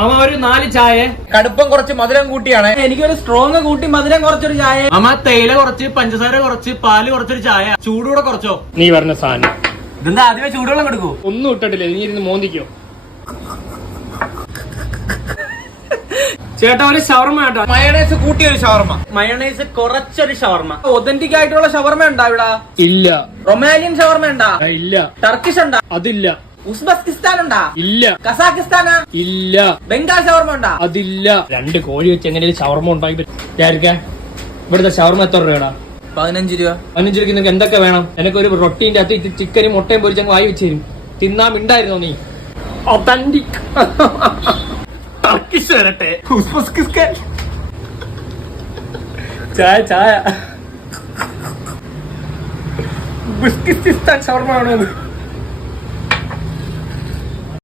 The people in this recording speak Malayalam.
മാമ ഒരു 4 ചായ. കടുപ്പം കുറച്ച് മധുരം കൂട്ടിയാണ്. എനിക്കൊരു സ്ട്രോങ് കൂട്ടി മധുരം കുറച്ചൊരു ചായ. മാമ തേയില കുറച്ച്, പഞ്ചസാര കുറച്ച്, പാല് കുറച്ചൊരു ചായ. ചൂടുകൂടെ കുറച്ചോ? നീ പറഞ്ഞ സാധനം ഇതെന്താ ആദ്യമേ ചൂടുവെള്ളം കൊടുക്കൂ? ഒന്നും ഇട്ടിട്ടില്ല, നീ ഇരുന്ന് മോന്തിക്കോ. ചേട്ടാ ഒരു ഷവർമ കേട്ടോ. മയണൈസ് കൂട്ടിയൊരു ഷവർമ. മയോണൈസ് കുറച്ചൊരു ഷവർമ. ഒതന്റിക് ആയിട്ടുള്ള ഷവർമ ഉണ്ടാ ഇവിടെ? ഇല്ല. റൊമാനിയൻ ഷവർമ ഉണ്ടാ? ഇല്ല. ടർക്കിഷ് ഉണ്ടാ? അതില്ല. ഉസ്ബെക്കിസ്ഥാൻ ഉണ്ടാ? ഇല്ല. കസാഖിസ്ഥാനാ? ഇല്ല. ബംഗാൾ ഷവർമ ഉണ്ടാ? അതില്ല. 2 കോഴി വെച്ച് എങ്ങനെ ഷവർമ ഉണ്ടായി? ഇവിടുത്തെ ഷവർമ എത്ര രൂപടാ? 15 രൂപ. 15 രൂപയ്ക്ക് നിങ്ങൾക്ക് എന്തൊക്കെ വേണം? എനിക്കൊരു റൊട്ടീന്റെ അകത്ത് ചിക്കനും മുട്ടയും പൊരിച്ചങ്ങ് വായി വെച്ച് തരും. തിന്നാൻ ഉണ്ടായിരുന്നോ നീ? ഒതന്റിക് ടർക്കിഷ് വരട്ടെ. ഉസ്ബെക്കിസ്ഥാൻ ചായ ഉസ്ബെക്കിസ്ഥാൻ ഷവർമ ആണോ?